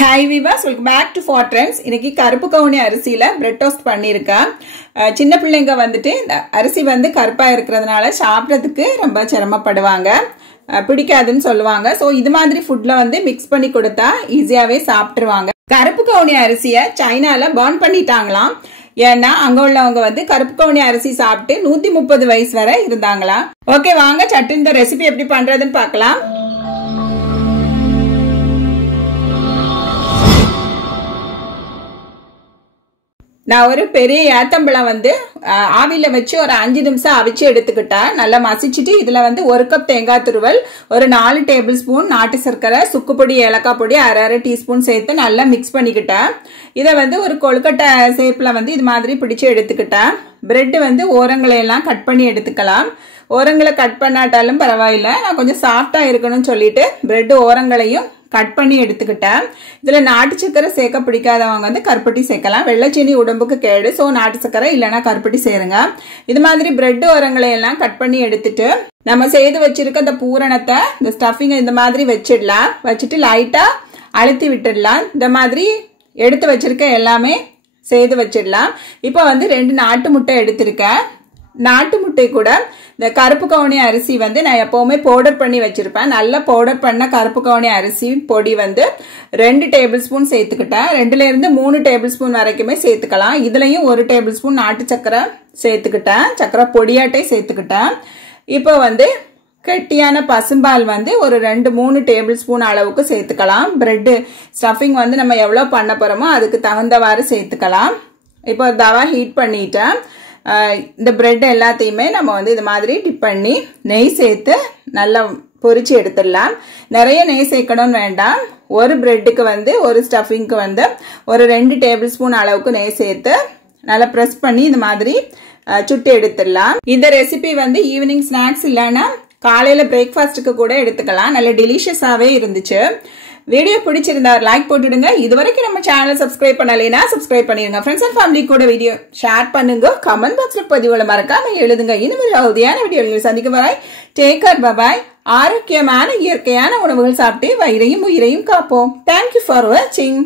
Hi viewers, welcome back to For Trends. இன்னைக்கு கருப்பு கவுனி அரிசியில பிரெட் டோஸ்ட் பண்ணிருக்கேன். சின்ன பிள்ளைங்க வந்துட்டு அரிசி வந்து கருப்பா இருக்கிறதுனால சாப்பிடுறதுக்கு ரொம்ப சிரமப்படுவாங்க. பிடிக்காதுன்னு சொல்லுவாங்க. சோ இது மாதிரி ஃபுட்ல வந்து மிக்ஸ் பண்ணி கொடுத்தா ஈஸியாவே சாப்பிட்டுருவாங்க. கருப்பு கவுனி அரிசியை சைனால பர்ன் பண்ணிட்டாங்களாம். ஏன்னா அங்க உள்ளவங்க வந்து கருப்பு கவுனி அரிசி சாப்பிட்டு 130 வயசு வரை இருந்தாங்களாம். ஓகே வாங்க சட்டு இந்த ரெசிபி எப்படி பண்றதுன்னு பார்க்கலாம். நான் ஒரு பெரிய ஏத்தம்பழம் வந்து ஆவில வச்சு ஒரு 5 நிமிஷம் அவிச்சு எடுத்துக்கிட்டேன். நல்லா மசிச்சுட்டு இதுல வந்து 1 கப் தேங்காய் துருவல், ஒரு 4 டேபிள் ஸ்பூன் நாட்டு சர்க்கரை, சுக்குப்பொடி, ஏலக்காய் பொடி, அரை டீஸ்பூன் சேர்த்து நல்லா மிக்ஸ் பண்ணிக்கிட்டேன். இதை வந்து ஒரு கொழுக்கட்டை ஷேப்ல வந்து இது மாதிரி பிடிச்சு எடுத்துக்கிட்டேன். பிரெட் வந்து ஓரங்களை எல்லாம் கட் பண்ணி எடுத்துக்கலாம். ஓரங்களை கட் பண்ணாட்டாலும் பரவாயில்ல, நான் கொஞ்சம் சாஃப்டா இருக்கணும்னு சொல்லிட்டு பிரெட் ஓரங்களையும் கட் பண்ணி எடுத்துக்கிட்டேன். இதுல நாட்டு சக்கரை சேர்க்க பிடிக்காதவங்க வந்து கருப்பட்டி சேர்க்கலாம். வெள்ளைச்சீனி உடம்புக்கு கேடு, சோ நாட்டு சக்கரை இல்லைன்னா கருப்பட்டி சேருங்க. இது மாதிரி பிரெட் ஓரங்களை எல்லாம் கட் பண்ணி எடுத்துட்டு நம்ம செய்து வச்சிருக்க இந்த பூரணத்தை இந்த ஸ்டஃபிங் இந்த மாதிரி வச்சிடலாம். வச்சுட்டு லைட்டா அழுத்தி விட்டுடலாம். இந்த மாதிரி எடுத்து வச்சிருக்க எல்லாமே செய்து வச்சிடலாம். இப்போ வந்து 2 நாட்டு முட்டை எடுத்திருக்கேன். நாட்டு முட்டை கூட இந்த கருப்பு கவுனி அரிசி வந்து நான் எப்பவுமே பவுடர் பண்ணி வச்சிருப்பேன். நல்லா பவுடர் பண்ண கருப்பு கவுனி அரிசி பொடி வந்து 2 டேபிள் ஸ்பூன் சேர்த்துக்கிட்டேன். 2ல இருந்து 3 டேபிள் ஸ்பூன் வரைக்குமே சேர்த்துக்கலாம். இதுலயும் 1 டேபிள் ஸ்பூன் நாட்டு சக்கரை சேர்த்துக்கிட்டேன். சக்கரை பொடியாட்டை சேர்த்துக்கிட்டேன். இப்போ வந்து கெட்டியான பசும்பால் வந்து ஒரு 2-3 டேபிள் ஸ்பூன் அளவுக்கு சேர்த்துக்கலாம். பிரெட் ஸ்டஃபிங் வந்து நம்ம எவ்வளவு பண்ண போறோமோ அதுக்கு தகுந்தவாறு சேர்த்துக்கலாம். இப்போ தவா ஹீட் பண்ணிட்டேன். இந்த பிரெட் எல்லாத்தையுமே நம்ம வந்து இது மாதிரி டிப் பண்ணி நெய் சேர்த்து நல்லா பொரிச்சு எடுத்துடலாம். நிறைய நெய் சேர்க்கணும்னு வேண்டாம். ஒரு பிரெட்டுக்கு வந்து ஒரு ஸ்டஃபிங்க்கு வந்து ஒரு 2 டேபிள் ஸ்பூன் அளவுக்கு நெய் சேர்த்து நல்லா ப்ரெஸ் பண்ணி இந்த மாதிரி சுட்டு எடுத்துடலாம். இந்த ரெசிபி வந்து ஈவினிங் ஸ்நாக்ஸ் இல்லைன்னா காலையில பிரேக்ஃபாஸ்ட்டுக்கு கூட எடுத்துக்கலாம். நல்ல டெலிஷியஸாவே இருந்துச்சு. வீடியோ பிடிச்சிருந்தா லைக் போட்டுடுங்க. இதுவரைக்கும் நம்ம சேனலை சப்ஸ்கிரைப் பண்ணலைன்னா சப்ஸ்கிரைப் பண்ணிருங்க. ஃப்ரெண்ட்ஸ் அண்ட் ஃபேமிலி கூட வீடியோ ஷேர் பண்ணுங்க. கமெண்ட் பாக்ஸ்ல பதிவுல மறக்காம எழுதுங்க. இன்னும் உறுதியான வீடியோவில் சந்திக்கும் வரை டேக் கேர், பை பை. ஆரோக்கியமான இயற்கையான உணவுகள் சாப்பிட்டு வயிறையும் உயிரையும் காப்போம். தேங்க்யூ ஃபார் வாட்சிங்.